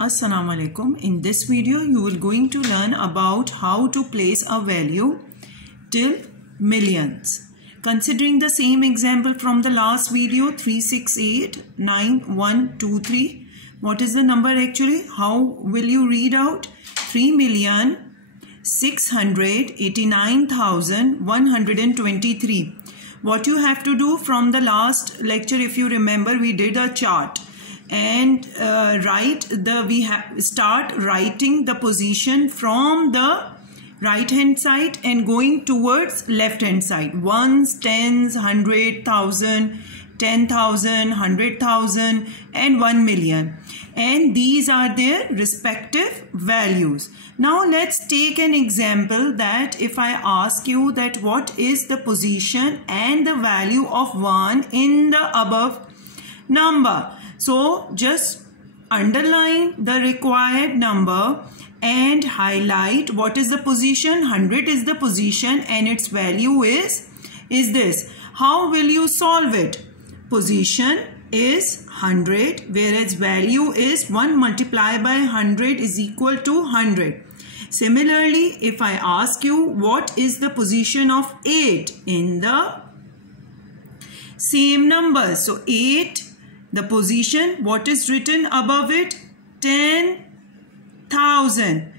Assalamu alaikum. In this video you will going to learn about how to place a value till millions. Considering the same example from the last video 3689123. What is the number actually? How will you read out? 3,689,123. What you have to do from the last lecture, if you remember, we did a chart and start writing the position from the right hand side and going towards left hand side. Ones, tens, 100,000, 10,000, 100,000 and 1 million, and these are their respective values. Now let's take an example that if I ask you that what is the position and the value of 1 in the above number. So just underline the required number and highlight what is the position. 100 is the position and its value is this. How will you solve it? Position is 100 whereas value is 1 multiplied by 100 is equal to 100. Similarly, if I ask you what is the position of 8 in the same number. So 8, the position, what is written above it? 10,000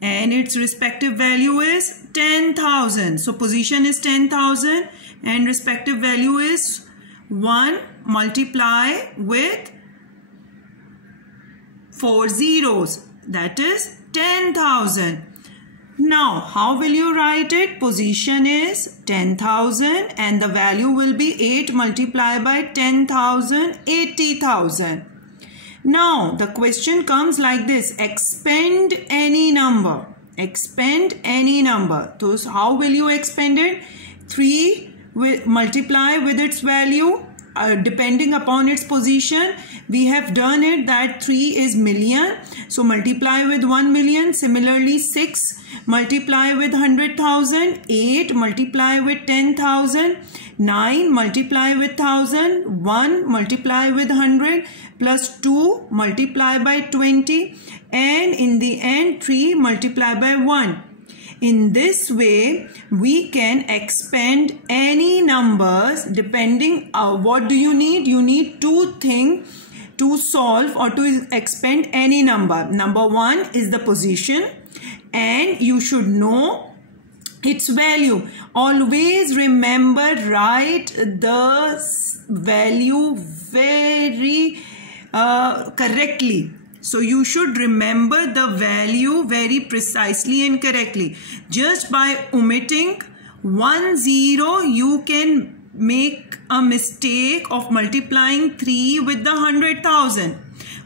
and its respective value is 10,000. So position is 10,000 and respective value is 1 multiply with 4 zeros, that is 10,000. Now how will you write it? Position is 10,000 and the value will be 8 multiplied by 10,000, 80,000. Now the question comes like this: expand any number. Expand any number. So how will you expand it? 3 will multiply with its value depending upon its position. We have done it that 3 is million, so multiply with 1 million. Similarly 6 multiply with 100,000, 8 multiply with 10,000, 9 multiply with 1,000, 1 multiply with 100 plus 2 multiply by 20, and in the end 3 multiply by 1. In this way, we can expand any numbers depending what do you need? You need two things to solve or to expand any number. Number one is the position and you should know its value. Always remember, write the value very correctly. So you should remember the value very precisely and correctly. Just by omitting 1 0, you can make a mistake of multiplying 3 with the 100,000.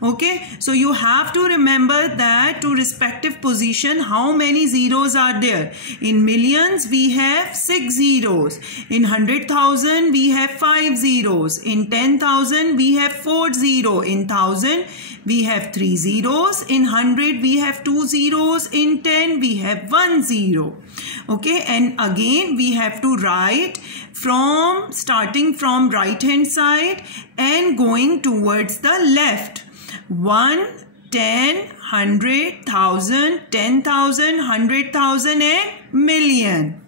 Okay, so you have to remember that to respective position how many zeros are there. In millions we have 6 zeros. In 100,000 we have 5 zeros. In 10,000 we have 4 zeros. In 1,000 we have 3 zeros. In 100 we have 2 zeros. In 10 we have 1 zero. Okay, and again we have to write from starting from right hand side and going towards the left. 1, 10, 100, 1,000, 10,000, 100,000 and million.